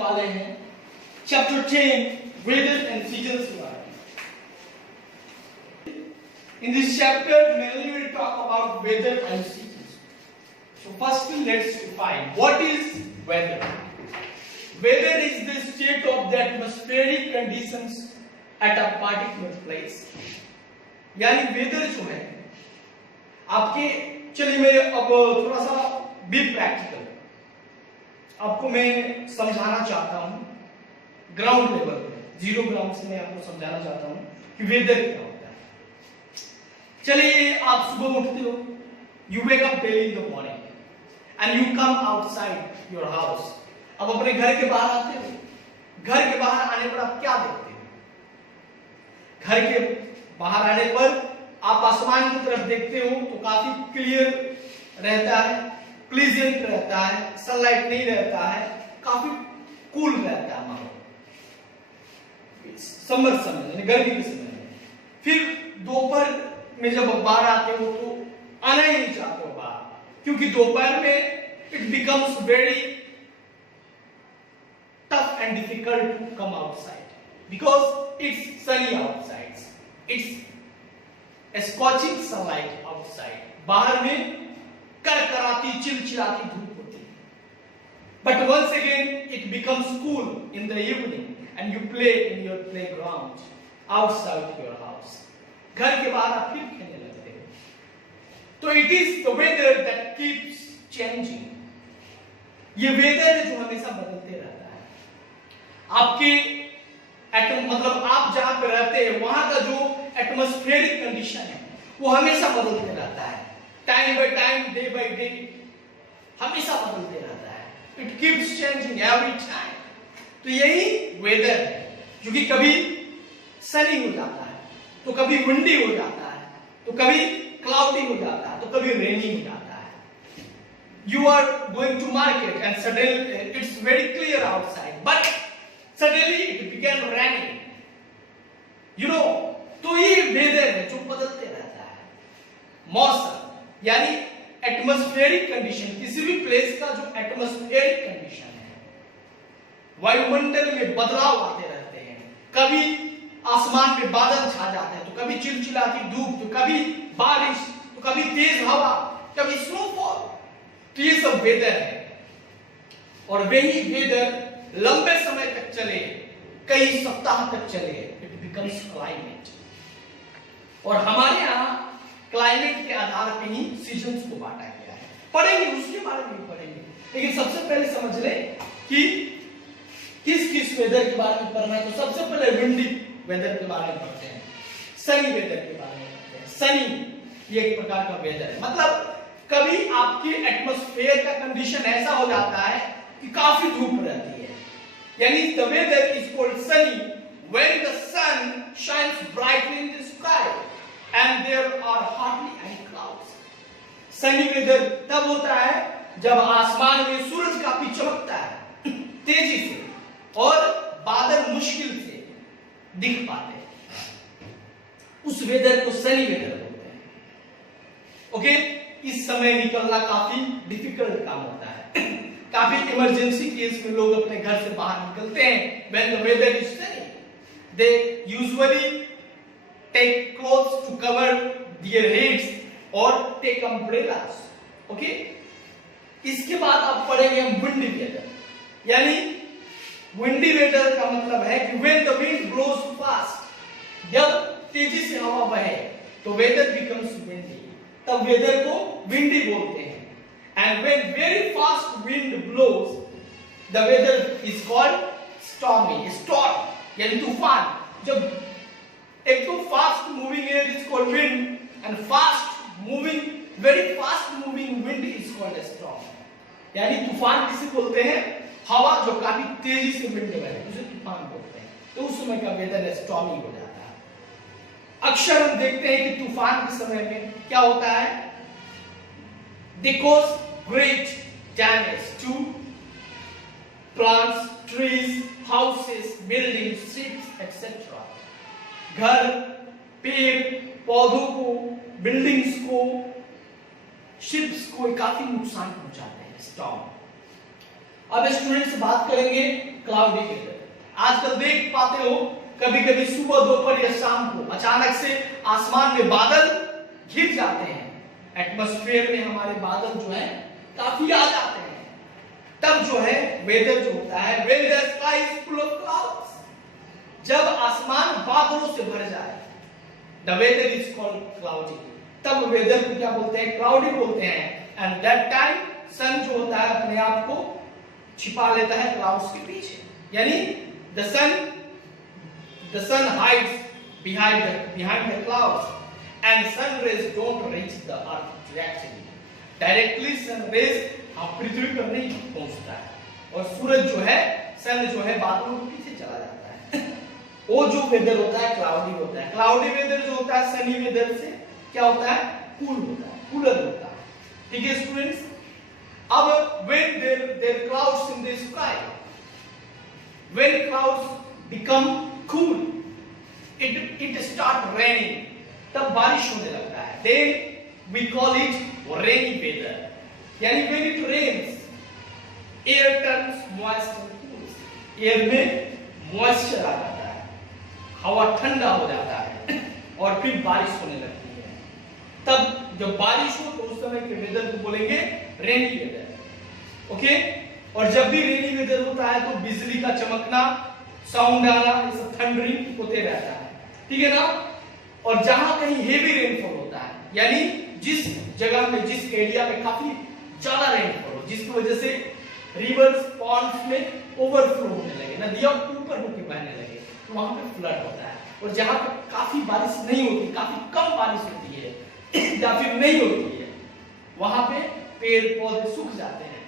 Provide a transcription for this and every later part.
वाले हैं chapter 10 weather and seasons के बारे में। In this chapter, mainly we'll talk about weather and seasons. So firstly, let's define what is weather. Weather is the state of the atmospheric conditions at a particular place. यानी weather जो है आपके, चलिए मैं अब थोड़ा सा बी प्रैक्टिकल आपको मैं समझाना चाहता हूं ग्राउंड लेवल पे, जीरो ग्राउंड से मैं आपको समझाना चाहता हूं कि वेदर क्या होता है। चलिए आप सुबह उठते हो, you wake up daily in the morning and you come outside your house. अब अपने घर के बाहर आते हो, घर के बाहर आने पर आप क्या देखते हो? घर के बाहर आने पर आप आसमान की तरफ देखते हो तो काफी क्लियर रहता है, प्लीजेंट रहता है, सनलाइट नहीं रहता है, काफी कूल रहता है माहौल समर समय यानी गर्मी के समय में। फिर दोपहर में जब बाहर आते हो तो आना ही नहीं चाहते हो बाहर, क्योंकि दोपहर में it becomes very tough and difficult to come outside because it's sunny outside, it's scorching sunlight outside. बाहर में करकराती चिलचिलाती धूप होती है, but once again it becomes cool in the evening and you play in your playground outside your house. घर के बाहर आप फिर खेलने लगते हो। तो it is the weather that keeps changing. ये वेदर है जो हमेशा बदलते रहता है। आपके मतलब आप जहां पे रहते हैं वहां का जो एटमॉस्फेरिक कंडीशन है वो हमेशा बदलते रहता है, time by time, day by day, हमेशा बदलते रहता है। It keeps changing every time. तो यही वेदर है, जो कि कभी सनी हो जाता है, तो कभी विंडी हो जाता है, तो कभी क्लाउडी हो जाता है, तो कभी रेनी हो जाता है। You are going to market and suddenly it's very clear outside, but suddenly it began raining, you know। तो ये वेदर है जो बदलते रहता है। मौसम यानी एटमॉस्फेरिक कंडीशन, किसी भी प्लेस का जो एटमॉस्फेरिक कंडीशन है, वायुमंडल में बदलाव आते रहते हैं। कभी आसमान में बादल छा जाते हैं, तो कभी चिलचिलाती धूप, तो कभी बारिश, तो कभी तेज हवा, कभी स्नोफॉल। तो ये सब वेदर है, और वही वेदर लंबे समय तक चले, कई सप्ताह तक चले, इट बिकम्स क्लाइमेट। और हमारे यहाँ क्लाइमेट के आधार पे ही सीजन्स को बांटा गया है। पढ़ेंगे, उसके बारे में पढ़ेंगे, लेकिन सबसे पहले समझ लें कि किस किस वेदर के बारे में पढ़ना है। तो सबसे पहले विंडी वेदर के बारे में पढ़ते हैं, सनी वेदर के बारे में पढ़ते हैं। सनी ये एक प्रकार का वेदर है, मतलब कभी आपके एटमॉस्फेयर का कंडीशन ऐसा हो जाता है कि काफी धूप रहती है, यानी the weather is called sunny when the sun shines brightly in the sky and there are hardly any clouds। Sunny weather तब होता है जब आसमान में सूरज काफी चमकता है तेजी से, और बादल मुश्किल से दिख पाते हैं, उस वेदर को सनी वेदर बोलते हैं। ओके, इस समय निकलना काफी डिफिकल्ट काम होता है। काफी इमरजेंसी केस में लोग अपने घर से बाहर निकलते हैं। When the weather is sunny, they usually take clothes to cover their heads or take umbrellas। Okay? इसके बाद आप पढ़ेंगे हम विंडी वेदर, यानी विंडी वेदर का मतलब है कि when the wind blows fast, जब तेजी से हवा बहे तो वेदर becomes windy, तब वेदर को विंडी बोलते हैं। And when very fast wind blows, the weather is called stormy। Storm यानी तूफान। जब एक तो fast moving air is called wind, and very fast moving wind is called a storm। यानी तूफान किसे बोलते हैं? हवा जो काफी तेजी से विंड बहे उसे तूफान बोलते हैं। तो उस समय का वेदर स्टॉर्मी हो जाता है। अक्सर हम देखते हैं कि तूफान के समय में क्या होता है? They cause great damage to plants, trees, houses, buildings, ships, etc। घर, पेड़, पौधों को, बिल्डिंग्स को, शिप्स को काफी नुकसान पहुंचाते हैं स्टॉर्म। अब स्टूडेंट से बात करेंगे क्लाउडी वेदर। आजकल देख पाते हो कभी कभी सुबह दोपहर या शाम को अचानक से आसमान में बादल घिर जाते हैं, एटमॉस्फेयर में हमारे बादल जो है काफी आ जाते हैं। तब जो है वेदर जो होता है, when the sky is full of clouds, जब आसमान बादलों से भर जाए, the weather is called cloudy, तब वेदर को क्या बोलते हैं, क्लाउडी बोलते हैं। एंड दैट टाइम सन जो होता है अपने आप को छिपा लेता है क्लाउड्स के पीछे, यानी the sun hides behind the clouds and sun rays don't reach the earth directly sun rays पृथ्वी पर नहीं पहुंचता है, और सूरज जो है, सन जो है बादलों के पीछे चला जाता है। वो जो वेदर होता है क्लाउडी होता है। क्लाउडी वेदर जो होता है सनी वेदर से क्या होता है, कूल होता है, कूलर होता है। ठीक है स्टूडेंट्स, अब when there clouds in the sky, when clouds become cool, it start raining, तब बारिश होने लगता है, then we call it rainy weather, यानी when it rains, air turns moist and cool, air में मॉइस्चर आ जाता है, हवा ठंडा हो जाता है और फिर बारिश होने लगती है। तब जब बारिश हो तो उस समय के वेदर को बोलेंगे रेनी वेदर। ओके, और जब भी रेनी वेदर होता है तो बिजली का चमकना, साउंड आना, ये सब थंडरिंग होते रहता है, ठीक है ना। और जहां कहीं हेवी रेनफॉल होता है, यानी जिस जगह में, जिस एरिया में काफी ज्यादा रेनफॉल हो, जिसकी वजह से रिवर्स पॉन्ड्स में ओवरफ्लो होने लगे, नदियां ऊपर होकर बहने लगे, तो वहां पे फ्लड होता है। और जहां पे काफी बारिश नहीं होती, काफी कम बारिश होती है या फिर नहीं होती है, वहां पे पेड़ पौधे सूख जाते हैं,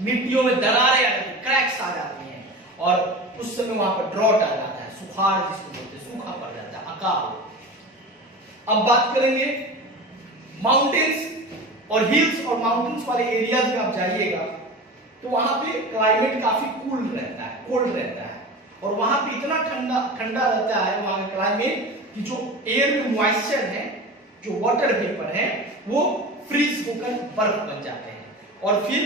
मिट्टियों में दरारें आ जाती हैं, क्रैक्स आ जाती हैं, और उस समय वहां पर ड्रॉट आ जाता है, सुखाड़ जिसको बोलते हैं, सूखा पड़ जाता है, अकाल। अब बात करेंगे माउंटेन्स और हिल्स और माउंटेन्स वाले एरियाज में आप जाइएगा तो वहां पे क्लाइमेट काफी कूल रहता है, कोल्ड रहता है, और वहां पे इतना ठंडा ठंडा रहता है वहां का क्लाइमेट कि जो एयर में मॉइस्चर है, जो वाटर वेपर है, वो फ्रीज होकर बर्फ बन जाते हैं और फिर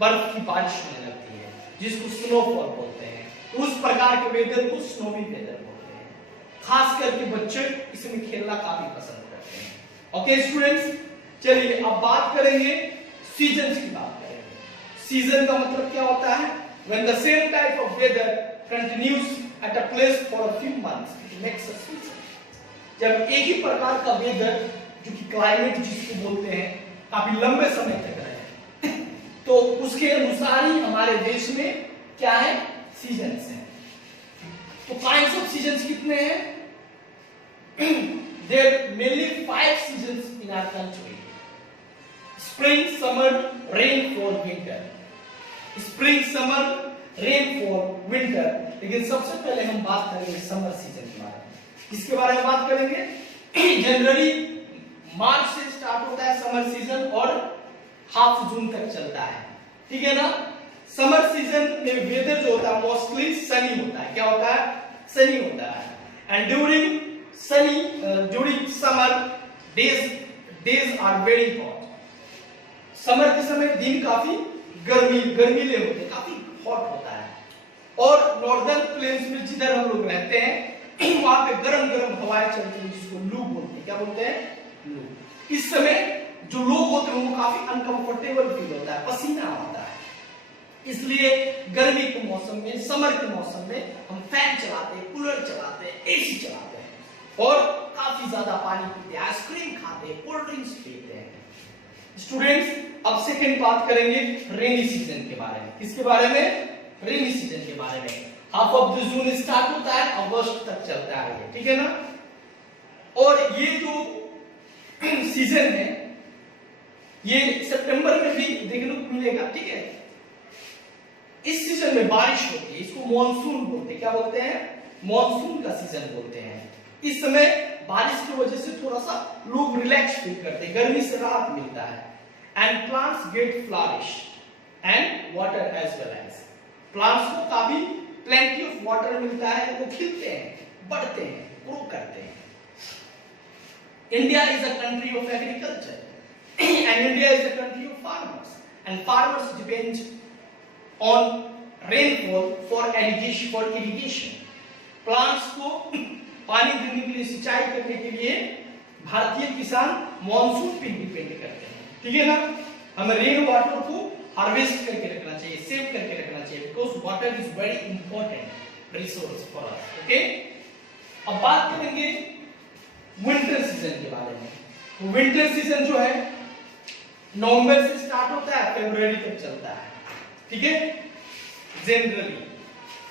बर्फ की बारिश होने लगती है, जिसको स्नोफॉल बोलते हैं। तो उस प्रकार के वेदर को स्नोवी वेदर बोलते हैं। खास करके बच्चे इसमें खेलना काफी पसंद करते हैं। ओके स्टूडेंट्स, चलिए अब बात करेंगे सीजन्स की बात करेंगे। सीजन का मतलब क्या होता है, when the same type of weather continues at a place for a few months, it makes a season। जब एक ही प्रकार का वेदर, जो कि क्लाइमेट जिसको बोलते हैं, काफी लंबे समय तक रहे, तो उसके अनुसार ही हमारे देश में क्या है, सीजन्स हैं। तो काइंड्स ऑफ सीजन्स कितने हैं? There are mainly 5 seasons in our country: spring, summer, rain, fall, winter। Spring, summer, rain, fall, winter. लेकिन सबसे पहले हम बात करेंगे समर सीजन के बारे में। किसके बारे में बात करेंगे? जनवरी मार्च से स्टार्ट होता है समर सीजन और हाफ जून तक चलता है, ठीक है ना। समर सीजन में वेदर जो होता है मोस्टली सनी होता है। क्या होता है? सनी होता है। And during summer days are very hot. Summer के समय दिन काफी गर्मीले होते हैं, काफी हॉट होता है। और नॉर्दर्न प्लेन्स में जिधर हम लोग रहते हैं वहां पे गरम गरम हवाएं चलती हैं, जिसको लू बोलते हैं। क्या बोलते हैं? लू। इस समय जो लोग होते हैं वो काफी अनकंफर्टेबल फील होता है, पसीना आता है। इसलिए गर्मी के मौसम में, समर के मौसम में हम फैन चलाते हैं, कूलर चलाते हैं, एसी चलाते हैं और काफी ज्यादा पानी पीते हैं, आइसक्रीम खाते हैं, कोल्ड ड्रिंक्स पीते हैं। स्टूडेंट्स, अब सेकंड बात करेंगे रेनी सीजन के बारे में। किसके बारे में? रेनी सीजन के बारे में। Half of the June start होता है, अगस्त तक चलता है ये, ठीक है ना। और ये जो सीजन है ये सितंबर में भी देखने को मिलेगा, ठीक है। इस सीजन में बारिश होती है, इसको मॉनसून बोलते हैं। क्या बोलते हैं? मॉनसून का सीजन बोलते हैं। इस समय बारिश की वजह से थोड़ा सा लोग रिलैक्स फील करते हैं, गर्मी से राहत मिलता है। And plants get flourish and water as well as. Plants को काफी प्लेंटी ऑफ वाटर मिलता है, वो खिलते हैं, बढ़ते हैं, ग्रो करते हैं। India is a country of agriculture and India is a country of farmers and farmers depend on rainfall for irrigation. Plants को पानी देने के लिए, सिंचाई करने के लिए भारतीय किसान मॉनसून पे डिपेंड करते हैं, ठीक है ना। हमें रेन वाटर को हार्वेस्ट करके रखना चाहिए, सेव करके रखना चाहिए, because water is very important resource for us, okay. अब बात करेंगे विंटर सीजन के बारे में। तो विंटर सीजन जो है नवंबर से स्टार्ट होता है, फरवरी तक चलता है, ठीक है, जनरली।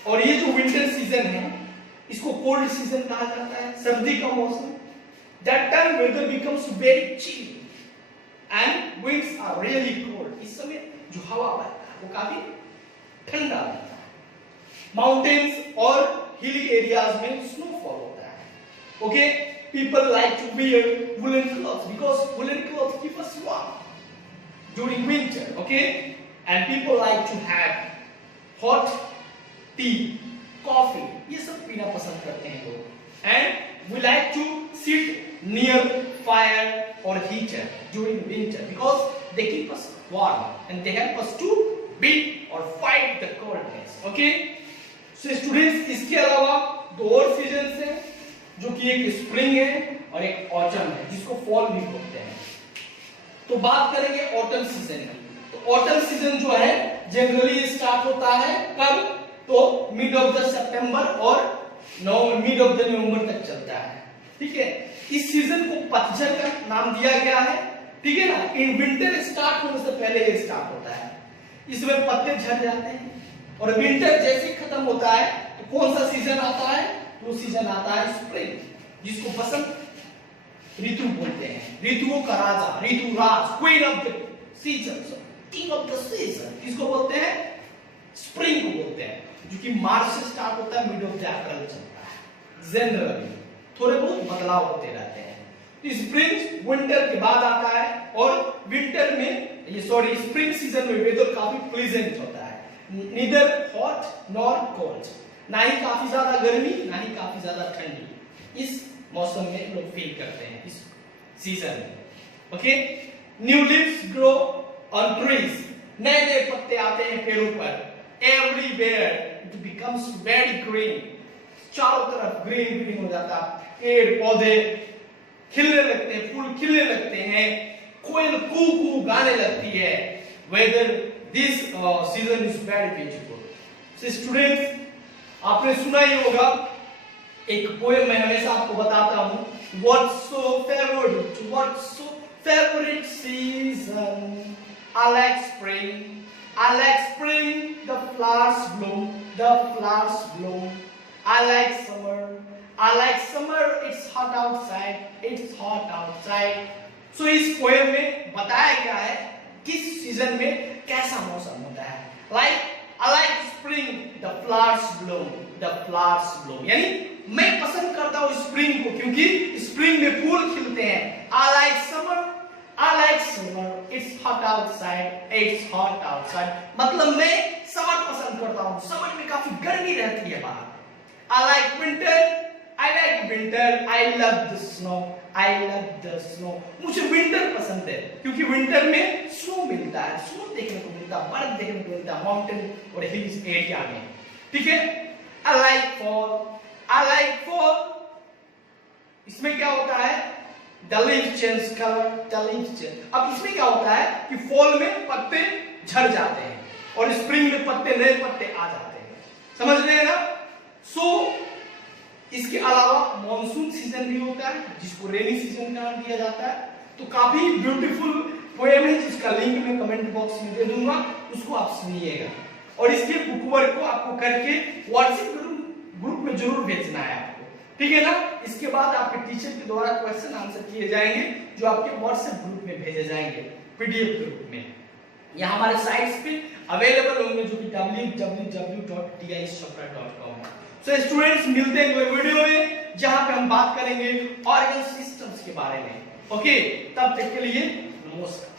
और ये जो विंटर सीजन है इसको कोल्ड सीजन कहा जाता है, सर्दी का मौसम। That time weather becomes very chilly and winds are really cold. इस समय जो हवा बहता है वो काफी ठंडा रहता है। Mountains और hilly areas में snowfall होता है, okay? People like to wear woolen clothes because woolen clothes keep us warm during winter, okay? And people like to have hot tea, coffee, ये सब पीना पसंद करते हैं लोग। And we like to sit near fire or heater during winter because they keep us warm and they help us to beat or fight the coldness, okay? So students, इसके अलावा दो और सीजन्स हैं जो कि एक स्प्रिंग है और एक ऑटम है, जिसको फॉल भी बोलते हैं। तो बात करेंगे ऑटम सीजन की। तो ऑटम सीजन जो है जनरली स्टार्ट होता है कब? तो मिड ऑफ द सितंबर और मिड ऑफ द नवंबर तक चलता है, ठीक है। इस सीजन को पतझड़ का नाम दिया गया है, ठीक है ना। इन विंटर स्टार्ट होने से पहले ये स्टार्ट होता है, इसमें पत्ते झड़ जाते हैं और विंटर जैसे खत्म होता है तो कौन सा सीजन आता है? तो सीजन आता है स्प्रिंग, जिसको बसंत ऋतु बोलते हैं, ऋतुओं का राजा, ऋतुराज, queen of the seasons, king of the season, इसको बोलते हैं स्प्रिंग को बोलते हैं, जो कि मार्च से स्टार्ट होता है, मिड ऑफ द अप्रैल चलता है। जनरली थोड़े बहुत बदलाव होते रहते हैं। स्प्रिंग विंटर के बाद आता है और विंटर में स्प्रिंग सीजन में वेदर काफी प्लीजेंट होता है, नीदर हॉट नॉर कोल्ड, ना ही काफी ज्यादा गर्मी ना ही काफी ज्यादा ठंडी, इस मौसम में लोग फील करते हैं इस सीजन में, okay. New leaves grow on trees, नए नए पत्ते आते हैं पेड़ों पर, everywhere it becomes very green, चारों तरफ ग्रीन ग्रीन हो जाता है, पेड़ पौधे खिलने लगते हैं, फूल खिलने लगते हैं, कोयल कू कू गाने लगती है। Whether this season is very beautiful. So students, आपने सुना ही होगा एक पोएम मैं हमेशा आपको बताता हूं, what's so favourite season, I like spring, the flowers Bloom, I like summer, it's hot outside. So इस पोएम में बताया गया है किस सीजन में कैसा मौसम होता है। I like spring, the flowers bloom, यानी मैं पसंद करता हूँ स्प्रिंग को क्योंकि स्प्रिंग में फूल खिलते हैं। I like summer, it's hot outside, मतलब मैं समर पसंद करता हूँ, समर में काफी गर्मी रहती है बाहर। I like winter, I love the snow, मुझे विंटर पसंद है क्योंकि विंटर में स्नो मिलता है, स्नो देखने को मिलता है, बर्फ देखने को मिलता है माउंटेन और हिल्स एरिया में, ठीक है। I like fall, इसमें क्या होता है? The leaves change color, अब इसमें क्या होता है कि फॉल में पत्ते झड़ जाते हैं और स्प्रिंग में नए पत्ते आ जाते हैं, समझ रहे हैं ना। सो इसके अलावा मॉनसून सीजन भी होता है जिसको रेनी सीजन का नाम दिया जाता है। तो काफी ब्यूटीफुल पोएम है जिसका लिंक मैं कमेंट बॉक्स में दे दूंगा, उसको आप सुनिएगा और इसके बुक वर्क को आपको करके व्हाट्सएप ग्रुप में जरूर भेजना है आपको, ठीक है ना। इसके बाद आपके टीचर के द्वारा क्वेश्चन आंसर किए जाएंगे जो आपके व्हाट्सएप ग्रुप में भेजे जाएंगे, पीडीएफ ग्रुप में, या हमारे साइट्स पे अवेलेबल होंगे जो कि www.tischopra.com है। सो स्टूडेंट्स, मिलते हैं अगले वीडियो में जहां पे हम बात करेंगे ऑर्गन सिस्टम्स के बारे में, ओके। तब तक के लिए नमस्कार।